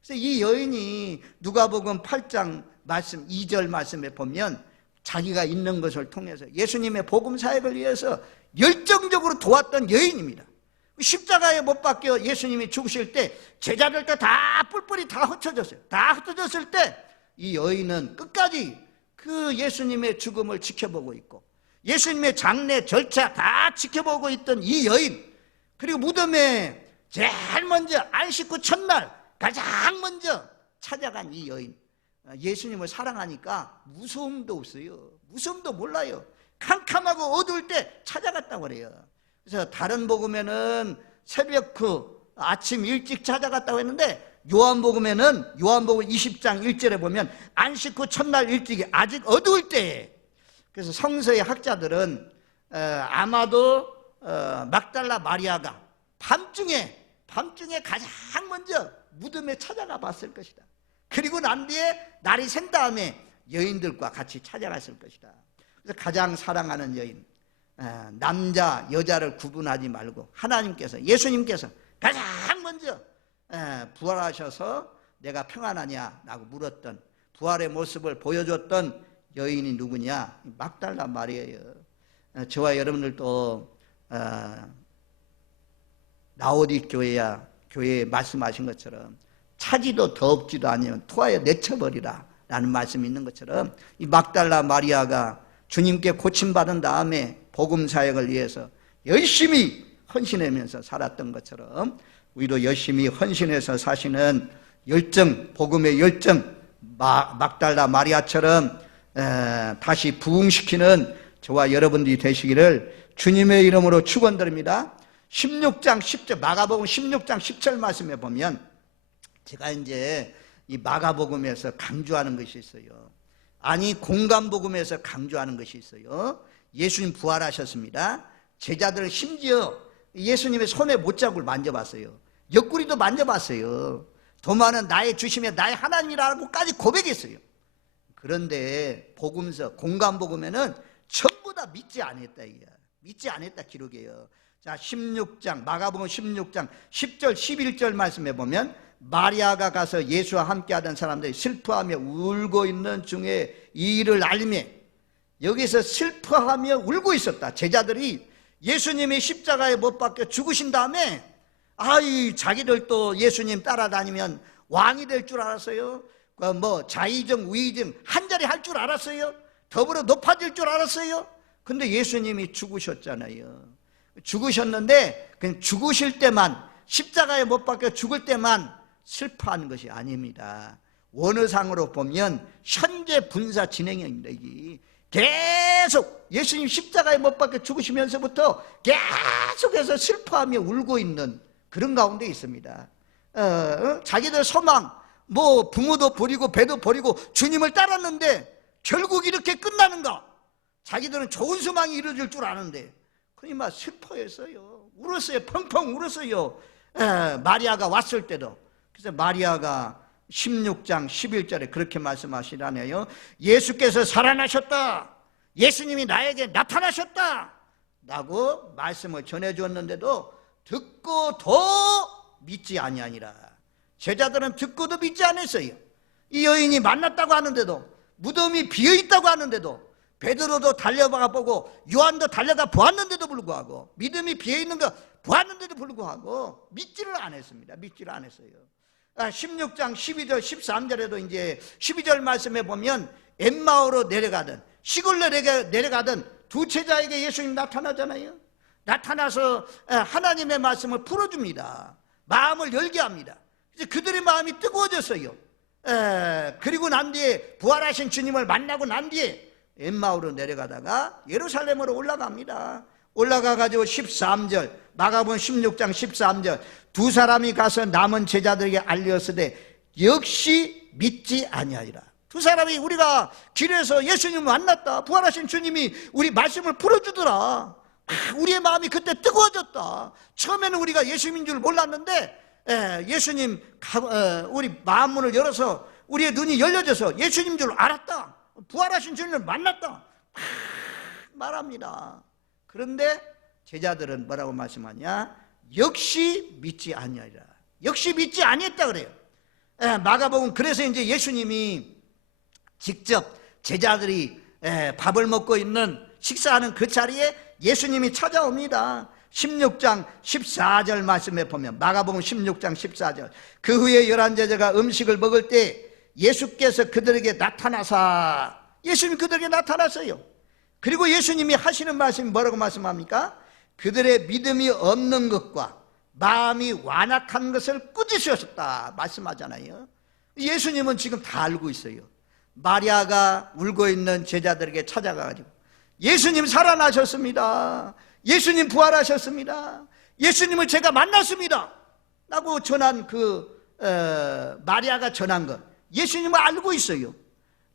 그래서 이 여인이 누가복음 8장 말씀 2절 말씀에 보면 자기가 있는 것을 통해서 예수님의 복음 사역을 위해서 열정적으로 도왔던 여인입니다. 십자가에 못 박혀 예수님이 죽으실 때 제자들도 다 뿔뿔이 다 흩어졌어요. 다 흩어졌을 때 이 여인은 끝까지 그 예수님의 죽음을 지켜보고 있고, 예수님의 장례 절차 다 지켜보고 있던 이 여인, 그리고 무덤에 제일 먼저 안식 후 첫날 가장 먼저 찾아간 이 여인, 예수님을 사랑하니까 무서움도 없어요. 무서움도 몰라요. 캄캄하고 어두울 때 찾아갔다고 그래요. 그래서 다른 복음에는 새벽 아침 일찍 찾아갔다고 했는데, 요한복음에는 요한복음 20장 1절에 보면 안식 후 첫날 일찍이 아직 어두울 때에. 그래서 성서의 학자들은 아마도 막달라 마리아가 밤중에 가장 먼저 무덤에 찾아가 봤을 것이다. 그리고 난 뒤에 날이 샌 다음에 여인들과 같이 찾아갔을 것이다. 그래서 가장 사랑하는 여인, 남자 여자를 구분하지 말고 하나님께서, 예수님께서 가장 먼저 부활하셔서 내가 평안하냐 라고 물었던, 부활의 모습을 보여줬던 여인이 누구냐? 막달라 마리아예요. 저와 여러분들도 라오디 교회에 말씀하신 것처럼 차지도 더럽지도 아니면 토하여 내쳐버리라 라는 말씀이 있는 것처럼, 이 막달라 마리아가 주님께 고침받은 다음에 복음 사역을 위해서 열심히 헌신하면서 살았던 것처럼, 우리도 열심히 헌신해서 사시는 열정, 복음의 열정, 막달라 마리아처럼 다시 부흥시키는 저와 여러분들이 되시기를 주님의 이름으로 축원드립니다. 16장 10절, 마가복음 16장 10절 말씀에 보면, 제가 이제 이 마가복음에서 강조하는 것이 있어요. 아니, 공간복음에서 강조하는 것이 있어요. 예수님 부활하셨습니다. 제자들 심지어 예수님의 손에 못자국을 만져봤어요. 옆구리도 만져봤어요. 도마는 나의 주심에 나의 하나님이라고까지 고백했어요. 그런데 복음서 공관복음에는 전부 다 믿지 않았다 이야. 믿지 않았다 기록이에요. 자, 16장 마가복음 16장 10절 11절 말씀해 보면 마리아가 가서 예수와 함께하던 사람들이 슬퍼하며 울고 있는 중에 이 일을 알림해. 여기서 슬퍼하며 울고 있었다. 제자들이 예수님이 십자가에 못 박혀 죽으신 다음에 자기들도 예수님 따라다니면 왕이 될 줄 알았어요. 뭐 자의정 우의정 한 자리 할 줄 알았어요. 더불어 높아질 줄 알았어요. 근데 예수님이 죽으셨잖아요. 죽으셨는데 그냥 죽으실 때만, 십자가에 못 박혀 죽을 때만 슬퍼하는 것이 아닙니다. 원어상으로 보면 현재 분사 진행형입니다. 이게 계속 예수님 십자가에 못 박혀 죽으시면서부터 계속해서 슬퍼하며 울고 있는 그런 가운데 있습니다. 자기들 소망, 뭐 부모도 버리고 배도 버리고 주님을 따랐는데 결국 이렇게 끝나는가? 자기들은 좋은 소망이 이루어질 줄 아는데 그니 막 슬퍼했어요. 울었어요. 펑펑 울었어요. 마리아가 왔을 때도. 그래서 마리아가 16장 11절에 그렇게 말씀하시라네요. 예수께서 살아나셨다. 예수님이 나에게 나타나셨다 라고 말씀을 전해주었는데도 듣고 더 믿지 아니하니라. 제자들은 듣고도 믿지 않았어요. 이 여인이 만났다고 하는데도, 무덤이 비어있다고 하는데도, 베드로도 달려가 보고 요한도 달려가 보았는데도 불구하고, 믿음이 비어있는 거 보았는데도 불구하고 믿지를 않았습니다. 믿지를 않았어요. 16장 12절 13절에도 이제 12절 말씀에 보면 엠마오로 내려가던, 시골로 내려가던 두 제자에게 예수님 나타나잖아요. 나타나서 하나님의 말씀을 풀어줍니다. 마음을 열게 합니다. 그래서 그들의 마음이 뜨거워졌어요. 그리고 난 뒤에 부활하신 주님을 만나고 난 뒤에 엠마오로 내려가다가 예루살렘으로 올라갑니다. 올라가가지고 13절, 마가복음 16장 13절, 두 사람이 가서 남은 제자들에게 알렸으되 역시 믿지 아니하리라. 두 사람이 우리가 길에서 예수님을 만났다, 부활하신 주님이 우리 말씀을 풀어주더라. 우리의 마음이 그때 뜨거워졌다. 처음에는 우리가 예수님인 줄 몰랐는데 예수님 우리 마음문을 열어서 우리의 눈이 열려져서 예수님인 줄 알았다. 부활하신 주님을 만났다 말합니다. 그런데 제자들은 뭐라고 말씀하냐? 역시 믿지 아니하리라. 역시 믿지 아니했다 그래요. 마가복음, 그래서 이제 예수님이 직접 제자들이 밥을 먹고 있는 식사하는 그 자리에 예수님이 찾아옵니다. 16장 14절 말씀에 보면, 마가복음 16장 14절, 그 후에 11제자가 음식을 먹을 때 예수께서 그들에게 나타나사, 예수님이 그들에게 나타났어요. 그리고 예수님이 하시는 말씀이 뭐라고 말씀합니까? 그들의 믿음이 없는 것과 마음이 완악한 것을 꾸짖으셨다 말씀하잖아요. 예수님은 지금 다 알고 있어요. 마리아가 울고 있는 제자들에게 찾아가가지고 예수님 살아나셨습니다. 예수님 부활하셨습니다. 예수님을 제가 만났습니다 라고 전한 마리아가 전한 것, 예수님을 알고 있어요.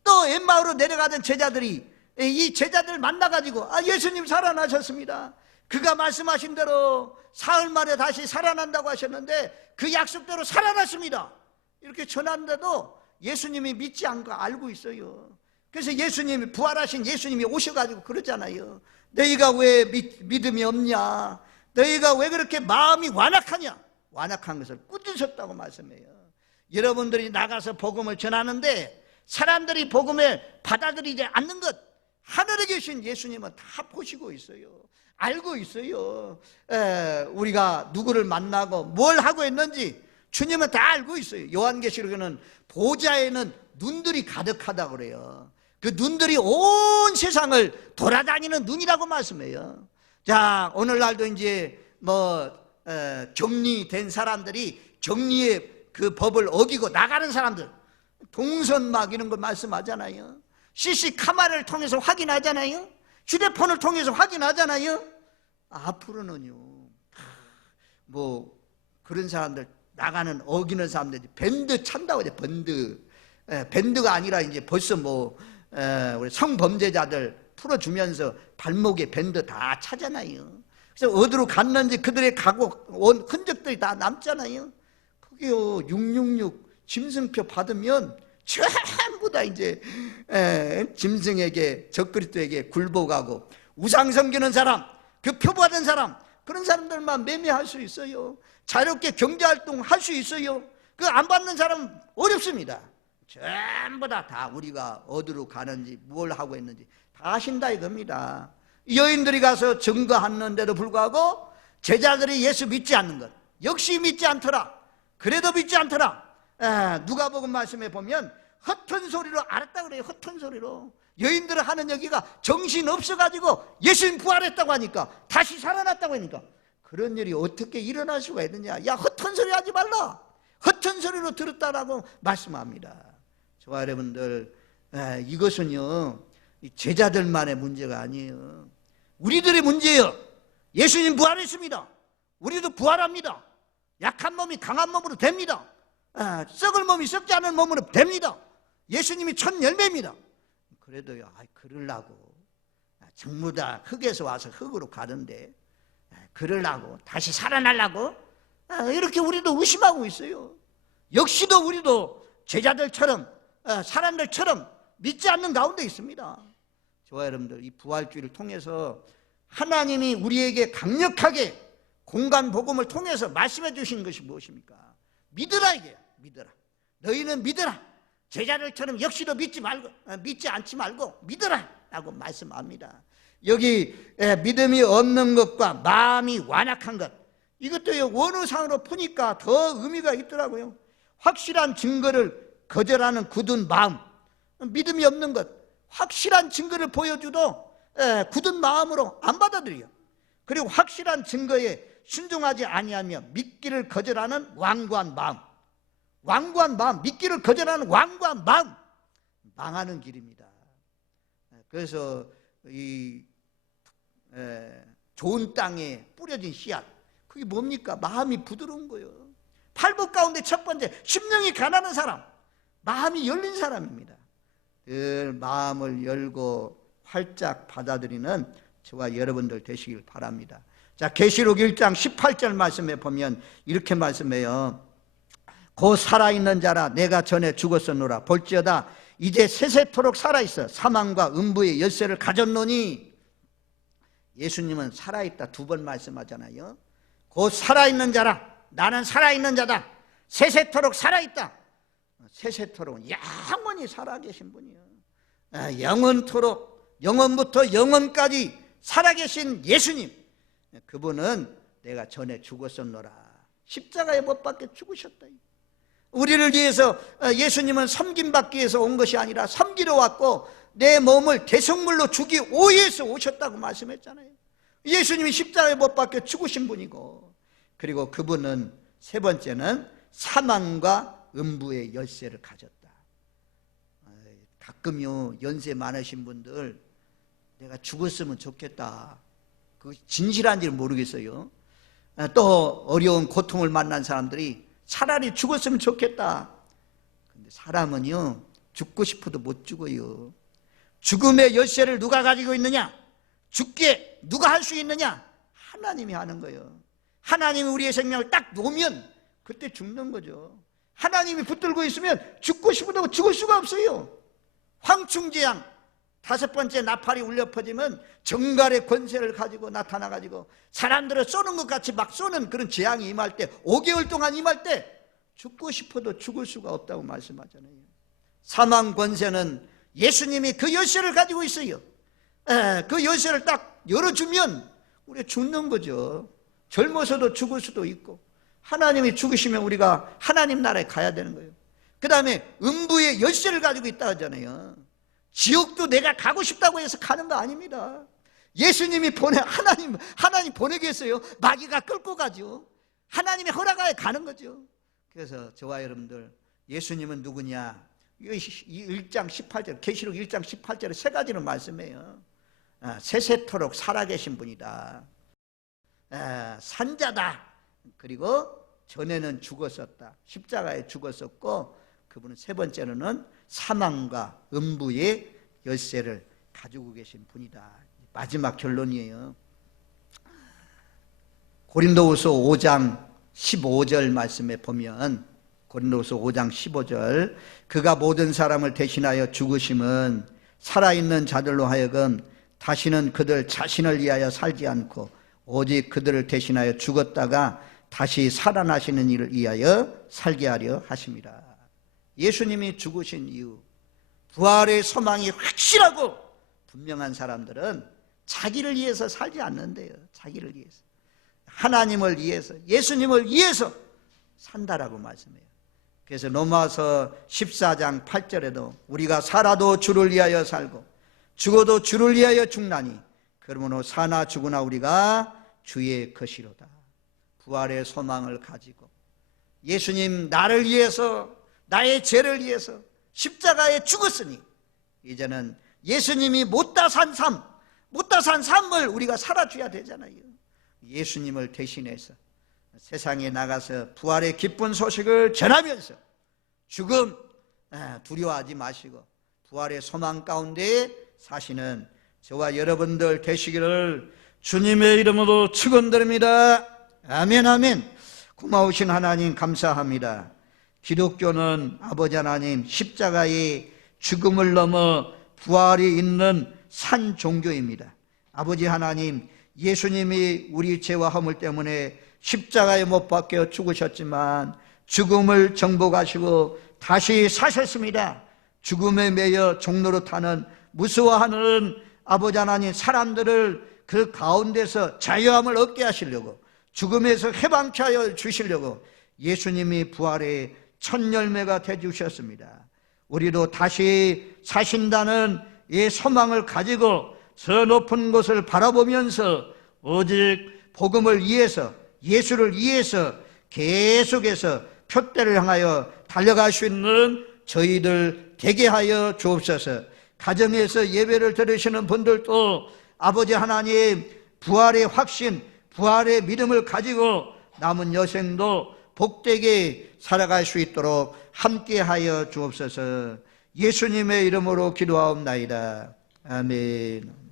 또 엠마오로 내려가던 제자들이 이 제자들 만나가지고 예수님 살아나셨습니다. 그가 말씀하신 대로 사흘 만에 다시 살아난다고 하셨는데 그 약속대로 살아났습니다. 이렇게 전하는데도 예수님이 믿지 않고 알고 있어요. 그래서 예수님이, 부활하신 예수님이 오셔가지고 그러잖아요. 너희가 왜 믿음이 없냐? 너희가 왜 그렇게 마음이 완악하냐? 완악한 것을 꾸짖으셨다고 말씀해요. 여러분들이 나가서 복음을 전하는데 사람들이 복음을 받아들이지 않는 것, 하늘에 계신 예수님은 다 보시고 있어요. 알고 있어요. 우리가 누구를 만나고 뭘 하고 있는지 주님은 다 알고 있어요. 요한계시록에는 보좌에는 눈들이 가득하다고 그래요. 그 눈들이 온 세상을 돌아다니는 눈이라고 말씀해요. 자, 오늘날도 이제 격리된 사람들이 격리의 그 법을 어기고 나가는 사람들, 동선막 이런 거 말씀하잖아요. CC 카메라를 통해서 확인하잖아요. 휴대폰을 통해서 확인하잖아요. 앞으로는요, 그런 사람들, 나가는 어기는 사람들이 밴드 찬다고 해요. 밴드가 아니라 이제 벌써 우리 성범죄자들 풀어주면서 발목에 밴드 다 차잖아요. 그래서 어디로 갔는지 그들의 가고 온 흔적들이 다 남잖아요. 그게요 666 짐승표 받으면 전부 다 이제 짐승에게 적그리스도에게 굴복하고 우상 섬기는 사람, 그 표받은 사람, 그런 사람들만 매매할 수 있어요. 자유롭게 경제활동 할 수 있어요. 그 안 받는 사람은 어렵습니다. 전부 다 우리가 어디로 가는지 뭘 하고 있는지 다 아신다 이겁니다. 여인들이 가서 증거하는데도 불구하고 제자들이 예수 믿지 않는 것, 역시 믿지 않더라. 그래도 믿지 않더라. 누가복음 말씀에 보면 헛된 소리로 알았다 그래요. 헛된 소리로. 여인들은 하는 얘기가 정신 없어가지고 예수님 부활했다고 하니까, 다시 살아났다고 하니까, 그런 일이 어떻게 일어날 수가 있느냐. 야, 헛된 소리 하지 말라. 헛된 소리로 들었다라고 말씀합니다. 저와 여러분들, 이것은요 제자들만의 문제가 아니에요. 우리들의 문제예요. 예수님 부활했습니다. 우리도 부활합니다. 약한 몸이 강한 몸으로 됩니다. 썩을 몸이 썩지 않은 몸으로 됩니다. 예수님이 첫 열매입니다. 그래도요, 그러려고 전부 다 흙에서 와서 흙으로 가는데 그러려고 다시 살아나려고 이렇게 우리도 의심하고 있어요. 역시도 우리도 제자들처럼 사람들처럼 믿지 않는 가운데 있습니다. 저와 여러분들, 이 부활주의를 통해서 하나님이 우리에게 강력하게 공간 복음을 통해서 말씀해 주신 것이 무엇입니까? 믿으라 이게요. 믿으라. 너희는 믿으라. 제자들처럼 역시도 믿지 않지 말고 믿으라 라고 말씀합니다. 여기 믿음이 없는 것과 마음이 완악한 것, 이것도 원어상으로 푸니까 더 의미가 있더라고요. 확실한 증거를 거절하는 굳은 마음, 믿음이 없는 것, 확실한 증거를 보여줘도 굳은 마음으로 안 받아들여요. 그리고 확실한 증거에 순종하지 아니하며 믿기를 거절하는 완고한 마음, 완고한 마음, 믿기를 거절하는 완고한 마음, 망하는 길입니다. 그래서 이 좋은 땅에 뿌려진 씨앗, 그게 뭡니까? 마음이 부드러운 거예요. 팔복 가운데 첫 번째, 심령이 가난한 사람, 마음이 열린 사람입니다. 늘 마음을 열고 활짝 받아들이는 저와 여러분들 되시길 바랍니다. 자, 계시록 1장 18절 말씀에 보면 이렇게 말씀해요. 곧 살아있는 자라 내가 전에 죽었었노라. 볼지어다 이제 세세토록 살아있어 사망과 음부의 열쇠를 가졌노니. 예수님은 살아있다 두 번 말씀하잖아요. 곧 살아있는 자라, 나는 살아있는 자다. 세세토록 살아있다. 세세토록 영원히 살아계신 분이요. 영원토록, 영원부터 영원까지 살아계신 예수님, 그분은 내가 전에 죽었었노라. 십자가에 못 박혀 죽으셨다. 우리를 위해서 예수님은 섬김받기 위해서 온 것이 아니라 섬기러 왔고 내 몸을 대성물로 주기 위해서 오셨다고 말씀했잖아요. 예수님이 십자가에 못 박혀 죽으신 분이고, 그리고 그분은 세 번째는 사망과 음부의 열쇠를 가졌다. 가끔요 연세 많으신 분들, 내가 죽었으면 좋겠다, 그 진실한지를 모르겠어요. 또 어려운 고통을 만난 사람들이 차라리 죽었으면 좋겠다. 근데 사람은요 죽고 싶어도 못 죽어요. 죽음의 열쇠를 누가 가지고 있느냐? 죽게 누가 할 수 있느냐? 하나님이 하는 거예요. 하나님이 우리의 생명을 딱 놓으면 그때 죽는 거죠. 하나님이 붙들고 있으면 죽고 싶어도 죽을 수가 없어요. 황충재앙, 다섯 번째 나팔이 울려 퍼지면 정갈의 권세를 가지고 나타나가지고 사람들을 쏘는 것 같이 막 쏘는 그런 재앙이 임할 때, 5개월 동안 임할 때 죽고 싶어도 죽을 수가 없다고 말씀하잖아요. 사망 권세는 예수님이 그 열쇠를 가지고 있어요. 그 열쇠를 딱 열어주면 우리 죽는 거죠. 젊어서도 죽을 수도 있고, 하나님이 죽으시면 우리가 하나님 나라에 가야 되는 거예요. 그 다음에 음부의 열쇠를 가지고 있다 하잖아요. 지옥도 내가 가고 싶다고 해서 가는 거 아닙니다. 예수님이 하나님 보내겠어요? 마귀가 끌고 가죠. 하나님의 허락하에 가는 거죠. 그래서 저와 여러분들, 예수님은 누구냐? 1장 18절, 계시록 1장 18절에 세 가지를 말씀해요. 세세토록 살아계신 분이다. 산자다. 그리고 전에는 죽었었다. 십자가에 죽었었고, 그분은 세 번째로는 사망과 음부의 열쇠를 가지고 계신 분이다. 마지막 결론이에요. 고린도후서 5장 15절 말씀에 보면 고린도서 5장 15절 그가 모든 사람을 대신하여 죽으심은 살아있는 자들로 하여금 다시는 그들 자신을 위하여 살지 않고 오직 그들을 대신하여 죽었다가 다시 살아나시는 일을 위하여 살게 하려 하십니다. 예수님이 죽으신 이유, 부활의 소망이 확실하고 분명한 사람들은 자기를 위해서 살지 않는데요. 자기를 위해서, 하나님을 위해서, 예수님을 위해서 산다라고 말씀해요. 그래서 로마서 14장 8절에도 우리가 살아도 주를 위하여 살고 죽어도 주를 위하여 죽나니 그러므로 사나 죽으나 우리가 주의 것이로다. 부활의 소망을 가지고 예수님 나를 위해서, 나의 죄를 위해서 십자가에 죽었으니 이제는 예수님이 못다 산 삶, 못다 산 삶을 우리가 살아줘야 되잖아요. 예수님을 대신해서 세상에 나가서 부활의 기쁜 소식을 전하면서 죽음 두려워하지 마시고 부활의 소망 가운데 사시는 저와 여러분들 되시기를 주님의 이름으로 축원드립니다. 아멘, 아멘. 고마우신 하나님 감사합니다. 기독교는 아버지 하나님 십자가의 죽음을 넘어 부활이 있는 산 종교입니다. 아버지 하나님, 예수님이 우리 죄와 허물 때문에 십자가에 못 박혀 죽으셨지만 죽음을 정복하시고 다시 사셨습니다. 죽음에 매여 종로로 타는 무서워하는 아버지 하나님 사람들을 그 가운데서 자유함을 얻게 하시려고, 죽음에서 해방케 하여 주시려고 예수님이 부활의 첫 열매가 되주셨습니다. 우리도 다시 사신다는 이 소망을 가지고 저 높은 곳을 바라보면서 오직 복음을 위해서, 예수를 위해서 계속해서 표대를 향하여 달려갈 수 있는 저희들 되게 하여 주옵소서. 가정에서 예배를 들으시는 분들도 아버지 하나님 부활의 확신, 부활의 믿음을 가지고 남은 여생도 복되게 살아갈 수 있도록 함께하여 주옵소서. 예수님의 이름으로 기도하옵나이다. 아멘.